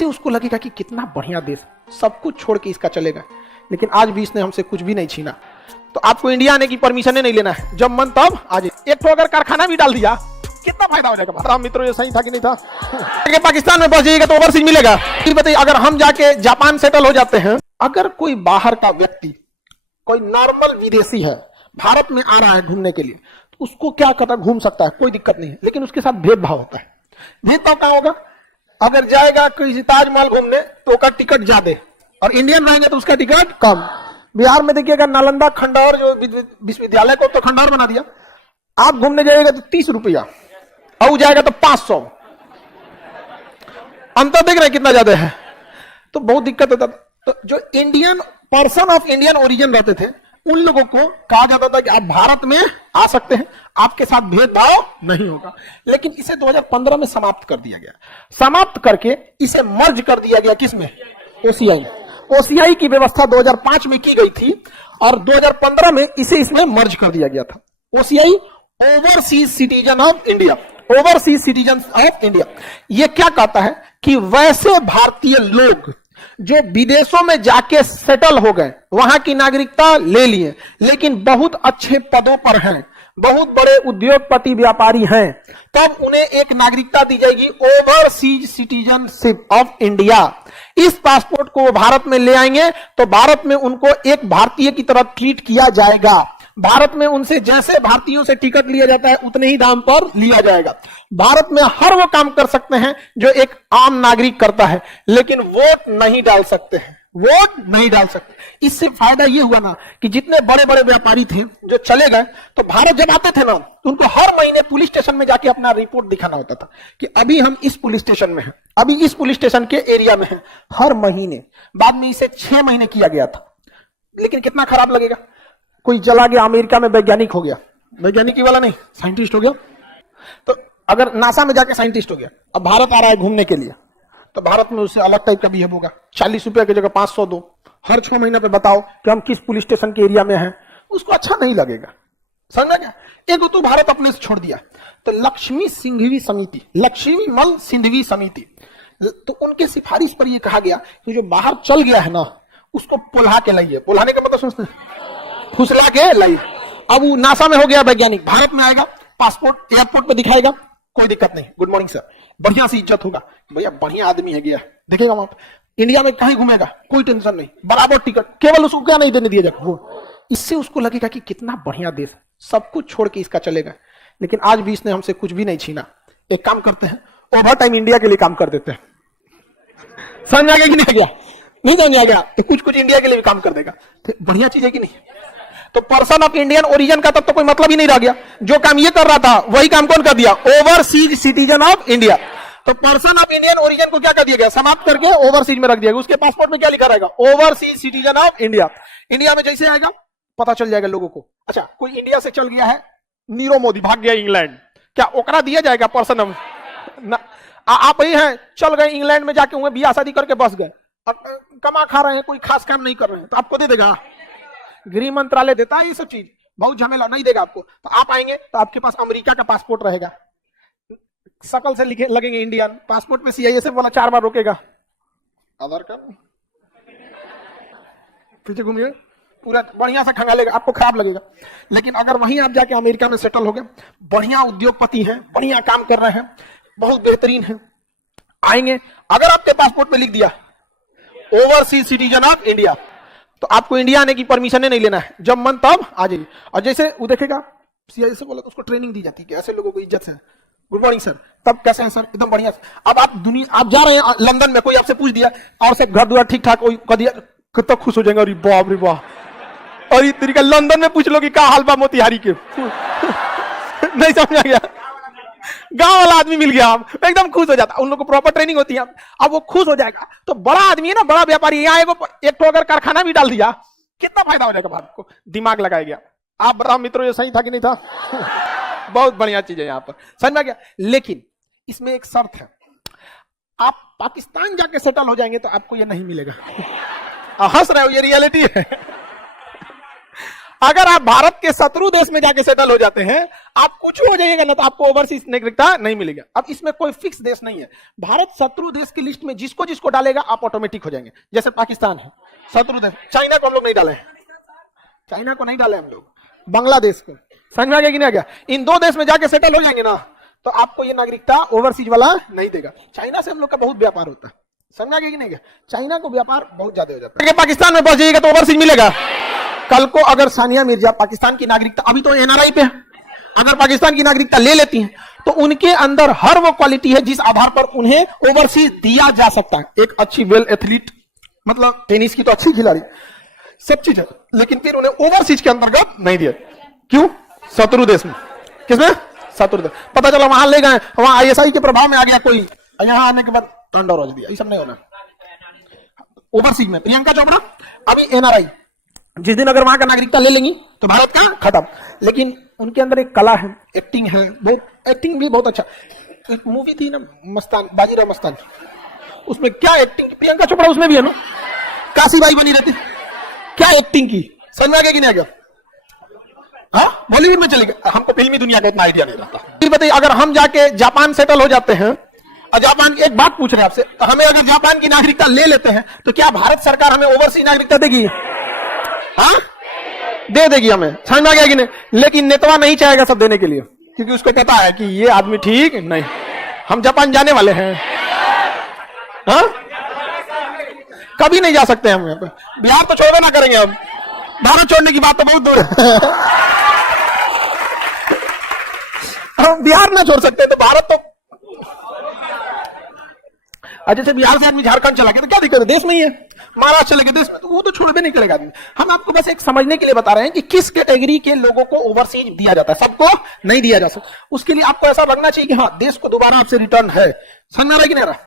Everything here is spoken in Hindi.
इससे उसको लगेगा कि कितना बढ़िया देश, सब कुछ छोड़ के इसका चलेगा। लेकिन आज भी इसने हमसे कुछ भी नहीं छीना। तो आपको इंडिया आने की परमिशन नहीं लेना है, जब मन तब आ जाए। एक तो अगर कारखाना भी डाल दिया कितना फायदा हो जाएगा। मित्रों ये सही था कि नहीं था? पाकिस्तान में बस जाइएगा तो ओवरसीज मिलेगा। बताइए, अगर हम जाके जापान सेटल हो जाते हैं, अगर कोई बाहर का व्यक्ति, कोई नॉर्मल विदेशी है, भारत में आ रहा है घूमने के लिए, तो उसको क्या करता, घूम सकता है, कोई दिक्कत नहीं है। लेकिन उसके साथ भेदभाव होता है। भेदभाव कहां होगा? अगर जाएगा किसी ताजमहल घूमने तो उसका टिकट ज्यादा, और इंडियन रहेंगे तो उसका टिकट कम। बिहार में देखिएगा, नालंदा खंडौर जो विश्वविद्यालय को तो खंडौर बना दिया। आप घूमने जाइएगा तो 30 रुपया, और जाएगा तो 500। अंतर देख रहे हैं कितना ज्यादा है? तो बहुत दिक्कत होता था। तो जो Indian person of Indian origin रहते थे, उन लोगों को कहा जाता था कि आप भारत में आ सकते हैं, आपके साथ भेदभाव नहीं होगा। लेकिन इसे 2015 में समाप्त कर दिया गया। समाप्त करके इसे मर्ज कर दिया गया किसमें? ओसीआई। ओसीआई की व्यवस्था 2005 में की गई थी और 2015 में इसे इसमें मर्ज कर दिया गया था। OCI, overseas citizen of India. Overseas citizen of India ये क्या कहता है कि वैसे भारतीय लोग जो विदेशों में जाके सेटल हो गए, वहां की नागरिकता ले लिए, लेकिन बहुत अच्छे पदों पर हैं, बहुत बड़े उद्योगपति व्यापारी हैं, तब उन्हें एक नागरिकता दी जाएगी, ओवरसीज सिटीजनशिप ऑफ इंडिया। इस पासपोर्ट को वो भारत में ले आएंगे तो भारत में उनको एक भारतीय की तरह ट्रीट किया जाएगा। भारत में उनसे जैसे भारतीयों से टिकट लिया जाता है उतने ही दाम पर लिया जाएगा। भारत में हर वो काम कर सकते हैं जो एक आम नागरिक करता है, लेकिन वोट नहीं डाल सकते हैं, वोट नहीं डाल सकते। इससे फायदा ये हुआ ना कि जितने बड़े बड़े व्यापारी थे जो चले गए, तो भारत जब आते थे ना तो उनको हर महीने पुलिस स्टेशन में जाके अपना रिपोर्ट दिखाना होता था कि अभी हम इस पुलिस स्टेशन में हैं, अभी इस पुलिस स्टेशन के एरिया में हैं, हर महीने। बाद में इसे 6 महीने किया गया था। लेकिन कितना खराब लगेगा, कोई चला गया अमेरिका में, वैज्ञानिक हो गया, वैज्ञानिक ही वाला नहीं, साइंटिस्ट हो गया। तो अगर नासा में जाके साइंटिस्ट हो गया, अब भारत आ रहा है घूमने के लिए, तो भारत में उससे अलग टाइप का बिहेव होगा। 40 रुपए की जगह 500 दो, हर 6 महीने पे बताओ कि हम किस पुलिस स्टेशन के एरिया में हैं, उसको अच्छा नहीं लगेगा। समझा क्या? एक तो भारत अपने से छोड़ दिया। तो लक्ष्मी सिंघवी समिति, लक्ष्मी मल सिंघवी समिति, तो उनके सिफारिश पर यह कहा गया कि जो बाहर चल गया है ना, उसको पुल्हा के लाइए। पुल्हाने का मतलब समझते हैं? फुसला के लाइए। अब वो नासा में हो गया वैज्ञानिक, भारत में आएगा, पासपोर्ट एयरपोर्ट पे दिखाएगा, कोई दिक्कत नहीं, गुड मॉर्निंग सर, बढ़िया सी इज्जत होगा, भैया बढ़िया आदमी है, गया देखेगा वहां पे। इंडिया में कहीं घूमेगा कोई टेंशन नहीं, बराबर टिकट, केवल उसको क्या नहीं देने दिया जाएगा। इससे उसको लगेगा कि कितना बढ़िया देश, सब कुछ छोड़ के इसका चलेगा। लेकिन आज भी इसने हमसे कुछ भी नहीं छीना। एक काम करते हैं, ओवर टाइम इंडिया के लिए काम कर देते हैं। समझ आ गया कि नहीं आ गया? नहीं समझ आ गया तो कुछ कुछ इंडिया के लिए भी काम कर देगा। तो बढ़िया चीज है कि नहीं? तो पर्सन ऑफ इंडियन ओरिजिन का तब तो कोई मतलब ही नहीं रह गया। जो काम ये कर रहा था वही काम कौन कर दिया? Overseas citizen of India. तो पर्सन ऑफ इंडियन ओरिजिन को क्या कर दिया गया? समाप्त करके ओवरसीज में रख दिया गया। उसके पासपोर्ट में क्या लिखा रहेगा? Overseas citizen of India. India में जैसे आएगा पता चल जाएगा लोगों को। अच्छा, कोई इंडिया से चल गया है, नीरव मोदी भाग गया इंग्लैंड, क्या ओकरा दिया जाएगा पर्सन ऑफ? आप ही हैं, चल गए इंग्लैंड में, जाके हुए बियाह शादी करके बस गए, कमा खा रहे हैं, कोई खास काम नहीं कर रहे हैं, तो आपको दे देगा? गृह मंत्रालय देता है ये सब चीज, बहुत झमेला, नहीं देगा आपको। तो आप आएंगे तो आपके पास अमेरिका का पासपोर्ट रहेगा, शकल से लिखे लगेंगे इंडियन, पासपोर्ट पे सीआईए से बोला 4 बार रोकेगा, आधार कार्ड पीछे घूमिए, पूरा बढ़िया से खंगालेगा, आपको खराब लगेगा। लेकिन अगर वहीं आप जाके अमेरिका में सेटल हो गए, बढ़िया उद्योगपति हैं, बढ़िया काम कर रहे हैं, बहुत बेहतरीन है, आएंगे, अगर आपके पासपोर्ट पे लिख दिया ओवरसीज सिटीजन ऑफ इंडिया, तो आपको इंडिया आने की परमिशन नहीं लेना है, जब मन तब आ जाइए। और जैसे वो देखेगा सीआईए से बोला तो उसको ट्रेनिंग दी जाती है कि ऐसे लोगों को इज्जत से, गुड मॉर्निंग सर, तब कैसे हैं सर, एकदम बढ़िया। अब आप जा रहे हैं लंदन में, कोई आपसे पूछ दिया और सब घर द्वार ठीक ठाक कर दिया, कितना खुश हो जाएंगे, अरे बाप रे वाह। और ये तरीका लंदन में पूछ लो कि क्या हाल बा मोतिहारी के नहीं समझा गया, गांव वाला आदमी मिल गया, आप एकदम खुश हो जाता। उन लोगों को प्रॉपर ट्रेनिंग होती है, अब वो खुश हो जाएगा। तो बड़ा आदमी है ना, बड़ा व्यापारी, यहाँ एक तो अगर कारखाना भी डाल दिया कितना फायदा हो जाएगा भारत को, दिमाग लगाया गया। आप बताओ मित्रों, ये सही था कि नहीं था? बहुत बढ़िया चीज है यहाँ पर, समझ में गया। लेकिन इसमें एक शर्त है, आप पाकिस्तान जाके सेटल हो जाएंगे तो आपको ये नहीं मिलेगा। हंस रहे हो, ये रियलिटी है। अगर आप भारत के शत्रु देश में जाके सेटल हो जाते हैं, आप कुछ हो जाइएगा ना, तो आपको ओवरसीज नागरिकता नहीं मिलेगा। अब इसमें कोई फिक्स देश नहीं है, भारत शत्रु देश की लिस्ट में जिसको जिसको डालेगा आप ऑटोमेटिक हो जाएंगे। जैसे पाकिस्तान है शत्रु देश, चाइना को हम लोग नहीं डाले, चाइना को नहीं डाले हम लोग, बांग्लादेश को, समझ में आ गया कि नहीं आ गया? इन दो देश में जाके सेटल हो जाएंगे ना, तो आपको ये नागरिकता ओवरसीज वाला नहीं देगा। चाइना से हम लोग का बहुत व्यापार होता है, समझ आ गया कि नहीं? चाइना को व्यापार बहुत ज्यादा हो जाता है। पाकिस्तान में पहुंच जाइएगा तो ओवरसीज मिलेगा। कल को अगर सानिया मिर्जा पाकिस्तान की नागरिकता, अभी तो एनआरआई पे है, अगर पाकिस्तान की नागरिकता ले लेती हैं तो उनके अंदर हर वो क्वालिटी है जिस आधार पर उन्हें ओवरसीज दिया जा सकता है। एक अच्छी वेल एथलीट, मतलब टेनिस की तो अच्छी खिलाड़ी, सब चीज है, लेकिन फिर उन्हें ओवरसीज के अंतर्गत नहीं दिया। क्यों? शत्रु देश में। किसमें? शत्रु देश। पता चला वहां ले गए, वहां आईएसआई के प्रभाव में आ गया कोई, यहां आने के बाद टर्न हो दिया। ये सब नहीं होना ओवरसीज में। प्रियंका चोपड़ा अभी एनआरआई, जिस दिन अगर वहां का नागरिकता ले लेंगी तो भारत का खत्म। लेकिन उनके अंदर एक कला है, एक्टिंग है, बहुत एक्टिंग भी बहुत अच्छा। एक मूवी थी ना मस्तान, बाजीराव मस्तान, उसमें क्या एक्टिंग, प्रियंका चोपड़ा उसमें भी है ना, काशीबाई बनी रहती, क्या एक्टिंग की, समझ में आ गया कि नहीं आ गया? हाँ, बॉलीवुड में चली गई। हमको फिल्मी दुनिया का इतना आइडिया नहीं रहता। फिर बताइए, अगर हम जाके जापान सेटल हो जाते हैं, और जापान की एक बात पूछ रहे हैं आपसे, तो हमें अगर जापान की नागरिकता ले लेते हैं तो क्या भारत सरकार हमें ओवरसीज नागरिकता देगी? हाँ, दे देगी हमें, समझ में आ गया कि नहीं? लेकिन नेतवा नहीं चाहेगा सब देने के लिए, क्योंकि उसको पता है कि ये आदमी ठीक नहीं। हम जापान जाने वाले हैं, हाँ, कभी नहीं जा सकते हम। बिहार तो छोड़ना ना करेंगे हम, भारत छोड़ने की बात तो बहुत दूर है। हम बिहार ना छोड़ सकते, तो भारत तो, जैसे बिहार से आदमी झारखंड चला गया तो क्या दिक्कत है, देश में ही है। महाराष्ट्र चले गए देश में, तो वो तो छोड़बे नहीं करेगा आदमी। हम आपको बस एक समझने के लिए बता रहे हैं कि किस कैटेगरी के लोगों को ओवरसीज दिया जाता है, सबको नहीं दिया जा सकता। उसके लिए आपको ऐसा लगना चाहिए कि हाँ, देश को दोबारा आपसे रिटर्न है। समझ में आ रहा है कि नहीं आ रहा?